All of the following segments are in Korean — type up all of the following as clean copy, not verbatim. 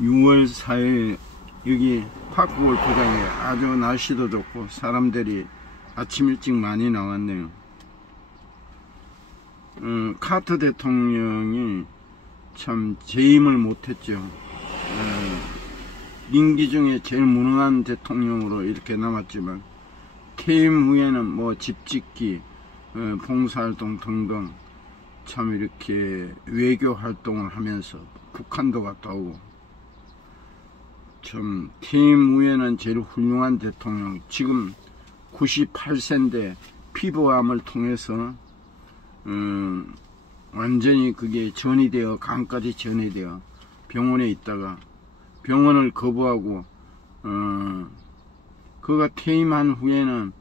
6월 4일 여기 파크골프장에 아주 날씨도 좋고 사람들이 아침 일찍 많이 나왔네요. 카터 대통령이 참 재임을 못했죠. 임기 중에 제일 무능한 대통령으로 이렇게 남았지만 퇴임 후에는 뭐 집짓기, 봉사활동 등등 참 이렇게 외교 활동을 하면서 북한도 갔다 오고 참 퇴임 후에는 제일 훌륭한 대통령, 지금 98세인데 피부암을 통해서 완전히 그게 전이 되어 간까지 전이 되어 병원에 있다가 병원을 거부하고 그가 퇴임한 후에는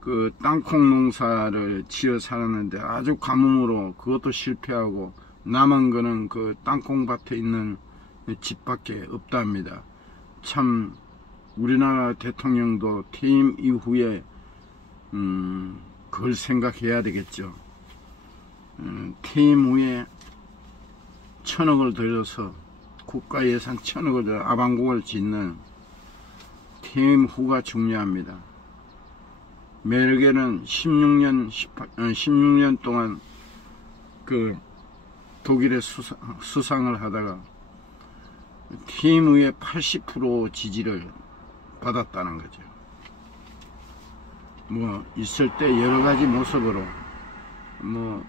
그 땅콩 농사를 지어 살았는데 아주 가뭄으로 그것도 실패하고 남은 거는 그 땅콩밭에 있는 집밖에 없답니다. 참 우리나라 대통령도 퇴임 이후에 그걸 생각해야 되겠죠. 퇴임 후에 1000억을 들여서 국가 예산 1000억을 들여 아방궁을 짓는 퇴임 후가 중요합니다. 메르겔은 16년 동안 그 독일의 수상을 하다가 퇴임 후에 80% 지지를 받았다는 거죠. 뭐 있을 때 여러가지 모습으로 뭐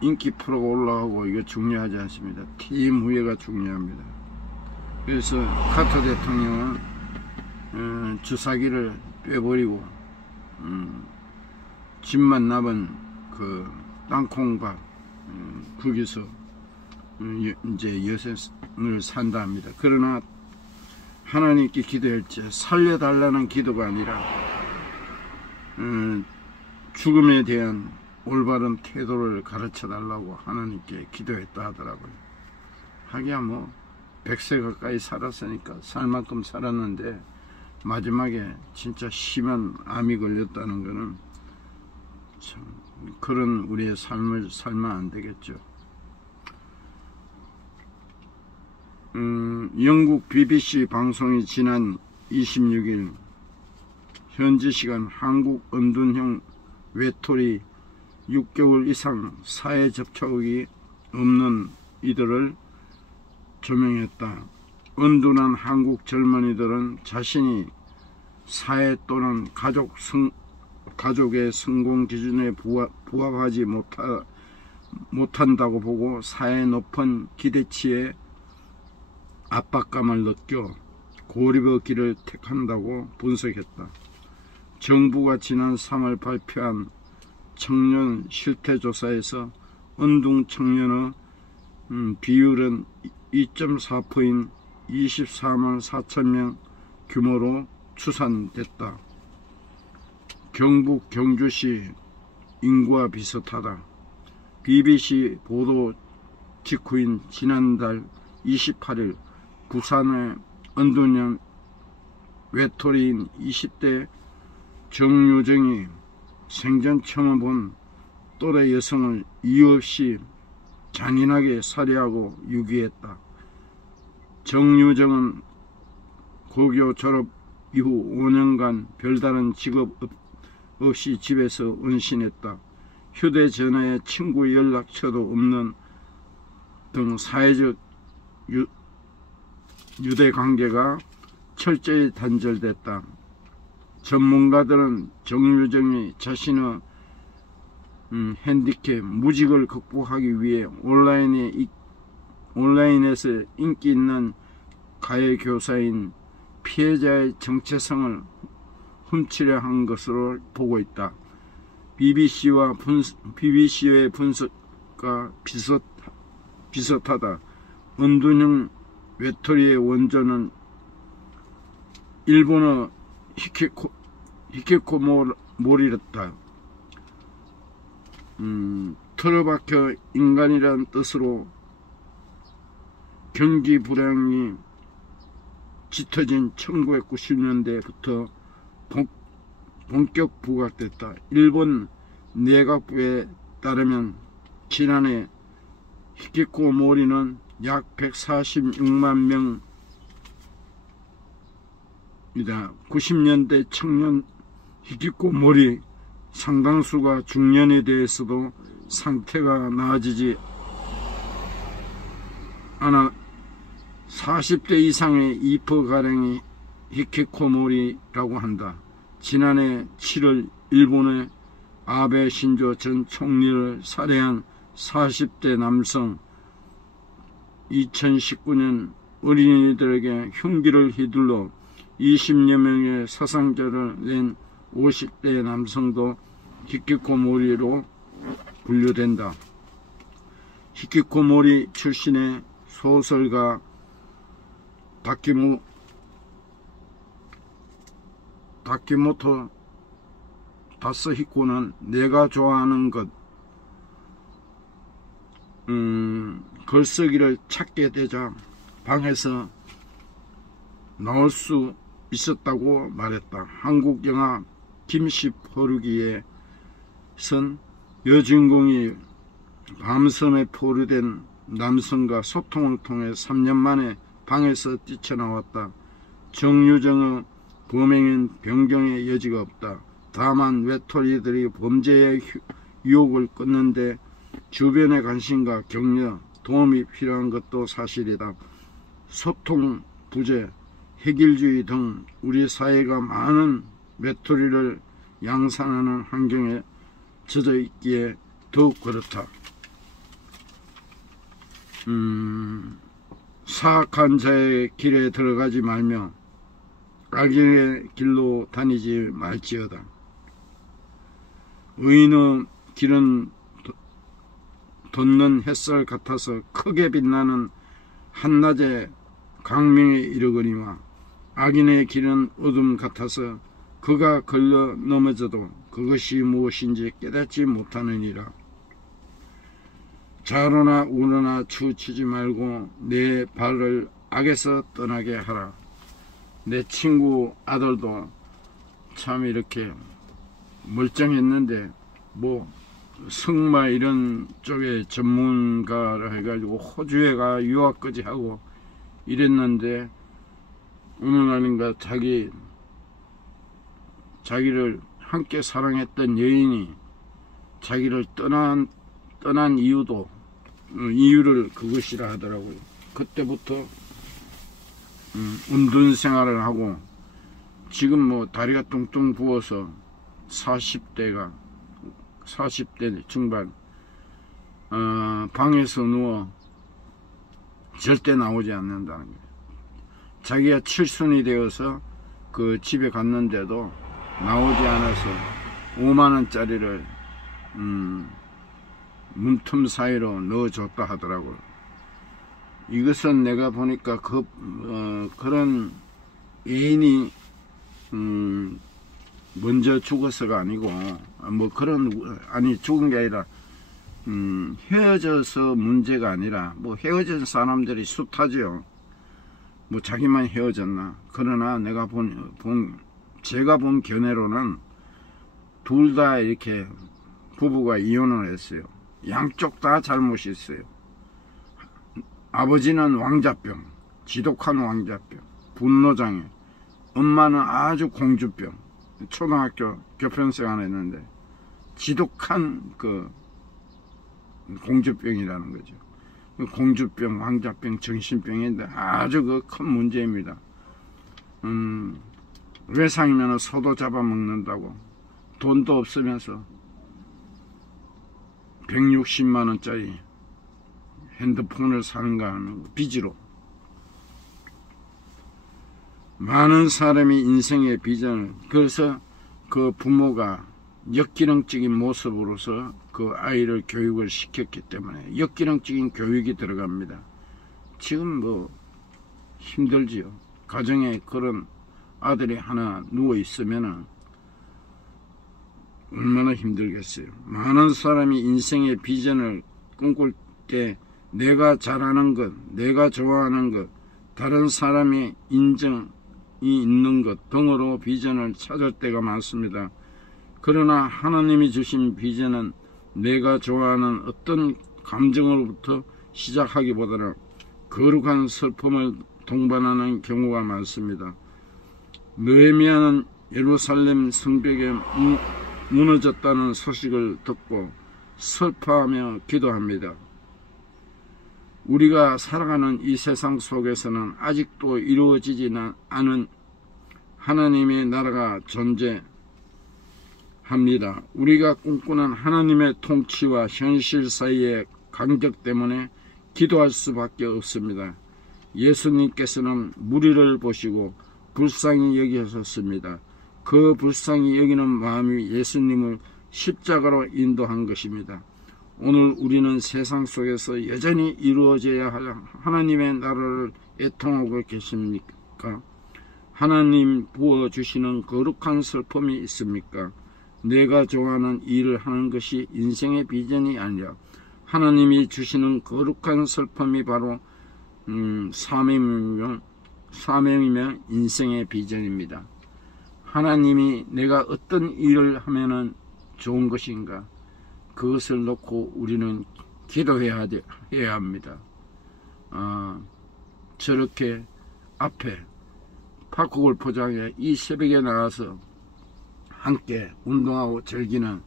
인기 프로가 올라가고 이거 중요하지 않습니다. 퇴임 후에가 중요합니다. 그래서 카터 대통령은 주사기를 빼버리고 집만 남은 그 땅콩밭 거기서 이제 여생을 산다 합니다. 그러나 하나님께 기도할 때 살려달라는 기도가 아니라 죽음에 대한 올바른 태도를 가르쳐 달라고 하나님께 기도했다 하더라고요. 하기야 뭐 100세 가까이 살았으니까 살 만큼 살았는데 마지막에 진짜 심한 암이 걸렸다는 거는 참 그런 우리의 삶을 살면 안 되겠죠. 영국 BBC 방송이 지난 26일 현지 시간 한국 은둔형 외톨이 6개월 이상 사회 접촉이 없는 이들을 조명했다. 은둔한 한국 젊은이들은 자신이 사회 또는 가족의 성공 기준에 부합하지 못한다고 보고 사회의 높은 기대치에 압박감을 느껴 고립의 길을 택한다고 분석했다. 정부가 지난 3월 발표한 청년 실태조사에서 은둔 청년의 비율은 2.4%인 24만 4천명 규모로 추산됐다. 경북 경주시 인구와 비슷하다. BBC 보도 직후인 지난달 28일 부산의 은둔형 외톨이인 20대 정유정이 생전 처음 본 또래 여성을 이유 없이 잔인하게 살해하고 유기했다. 정유정은 고교 졸업 이후 5년간 별다른 직업 없이 집에서 은신했다. 휴대전화에 친구 연락처도 없는 등 사회적 유대관계가 철저히 단절됐다. 전문가들은 정유정이 자신의 핸디캡, 무직을 극복하기 위해 온라인에서 인기 있는 가해 교사인 피해자의 정체성을 훔치려 한 것으로 보고 있다. BBC의 분석과 비슷하다. 은둔형 외톨이의 원조는 일본어 히키코모리였다. 틀어박혀 인간이란 뜻으로 경기 불황이 짙어진 1990년대부터 본격 부각됐다. 일본 내각부에 따르면 지난해 히키코모리는 약 146만 명이다. 90년대 청년 히키코모리 상당수가 중년에 대해서도 상태가 나아지지 않아 40대 이상의 2%가량이 히키코모리라고 한다. 지난해 7월 일본의 아베 신조 전 총리를 살해한 40대 남성, 2019년 어린이들에게 흉기를 휘둘러 20여 명의 사상자를 낸 50대 남성도 히키코모리로 분류된다. 히키코모리 출신의 소설가 다키모토 다스히코는 내가 좋아하는 것 글쓰기를 찾게 되자 방에서 나올 수 있었다고 말했다. 한국 영화 김씨 포르기에선 여주인공이 밤섬에 포로된 남성과 소통을 통해 3년 만에 방에서 뛰쳐나왔다. 정유정의 범행엔 변경의 여지가 없다. 다만 외톨이들이 범죄의 유혹을 끊는데 주변의 관심과 격려, 도움이 필요한 것도 사실이다. 소통 부재, 획일주의 등 우리 사회가 많은 외톨이를 양산하는 환경에 젖어 있기에 더욱 그렇다. 사악한 자의 길에 들어가지 말며 악인의 길로 다니지 말지어다. 의인의 길은 돋는 햇살 같아서 크게 빛나는 한낮의 강명에 이르거니와 악인의 길은 어둠 같아서 그가 걸려 넘어져도 그것이 무엇인지 깨닫지 못하느니라. 좌로나 우로나 치우치지 말고 내 발을 악에서 떠나게 하라. 내 친구 아들도 참 이렇게 멀쩡했는데 뭐 승마 이런 쪽에 전문가라 해가지고 호주에 가 유학까지 하고 이랬는데 어느 날인가 자기를 함께 사랑했던 여인이 자기를 떠난 이유를 그것이라 하더라고요. 그때부터 은둔 생활을 하고 지금 뭐 다리가 뚱뚱 부어서 40대 중반 방에서 누워 절대 나오지 않는다는 거예요. 자기가 칠순이 되어서 그 집에 갔는데도 나오지 않아서 5만원짜리를 문틈 사이로 넣어줬다 하더라고요. 이것은 내가 보니까 그런 애인이 먼저 죽어서가 아니고 뭐 죽은 게 아니라 헤어져서 문제가 아니라 뭐 헤어진 사람들이 숱하죠. 뭐 자기만 헤어졌나. 그러나 내가 제가 본 견해로는 둘 다 이렇게 부부가 이혼을 했어요. 양쪽 다 잘못이 있어요. 아버지는 왕자병, 지독한 왕자병, 분노장애. 엄마는 아주 공주병. 초등학교 교편생활 했는데 지독한 그 공주병이라는 거죠. 공주병, 왕자병, 정신병인데 아주 그 큰 문제입니다. 외상이면 소도 잡아먹는다고 돈도 없으면서 160만원짜리 핸드폰을 사는가 하는 빚으로. 많은 사람이 인생의 비전을, 그래서 그 부모가 역기능적인 모습으로서 그 아이를 교육을 시켰기 때문에 역기능적인 교육이 들어갑니다. 지금 뭐 힘들지요. 가정에 그런 아들이 하나 누워 있으면은 얼마나 힘들겠어요. 많은 사람이 인생의 비전을 꿈꿀 때 내가 잘하는 것, 내가 좋아하는 것, 다른 사람의 인정이 있는 것 등으로 비전을 찾을 때가 많습니다. 그러나 하나님이 주신 비전은 내가 좋아하는 어떤 감정으로부터 시작하기보다는 거룩한 슬픔을 동반하는 경우가 많습니다. 느헤미야는 예루살렘 성벽이 무너졌다는 소식을 듣고 슬퍼하며 기도합니다. 우리가 살아가는 이 세상 속에서는 아직도 이루어지지 않은 하나님의 나라가 존재합니다. 우리가 꿈꾸는 하나님의 통치와 현실 사이의 간격 때문에 기도할 수밖에 없습니다. 예수님께서는 무리를 보시고 불쌍히 여기셨습니다. 그 불쌍히 여기는 마음이 예수님을 십자가로 인도한 것입니다. 오늘 우리는 세상 속에서 여전히 이루어져야 할 하나님의 나라를 애통하고 계십니까? 하나님 부어주시는 거룩한 슬픔이 있습니까? 내가 좋아하는 일을 하는 것이 인생의 비전이 아니라 하나님이 주시는 거룩한 슬픔이 바로 사명이며 인생의 비전입니다. 하나님이 내가 어떤 일을 하면 좋은 것인가? 그것을 놓고 우리는 기도해야 합니다. 저렇게 앞에 파크골프장에 이 새벽에 나와서 함께 운동하고 즐기는,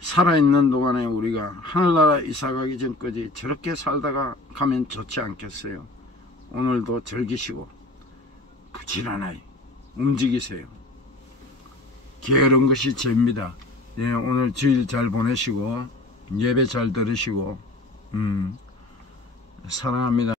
살아있는 동안에 우리가 하늘나라 이사가기 전까지 저렇게 살다가 가면 좋지 않겠어요? 오늘도 즐기시고 부지런하게 움직이세요. 게으른 것이 죄입니다. 예, 오늘 주일 잘 보내시고 예배 잘 들으시고 사랑합니다.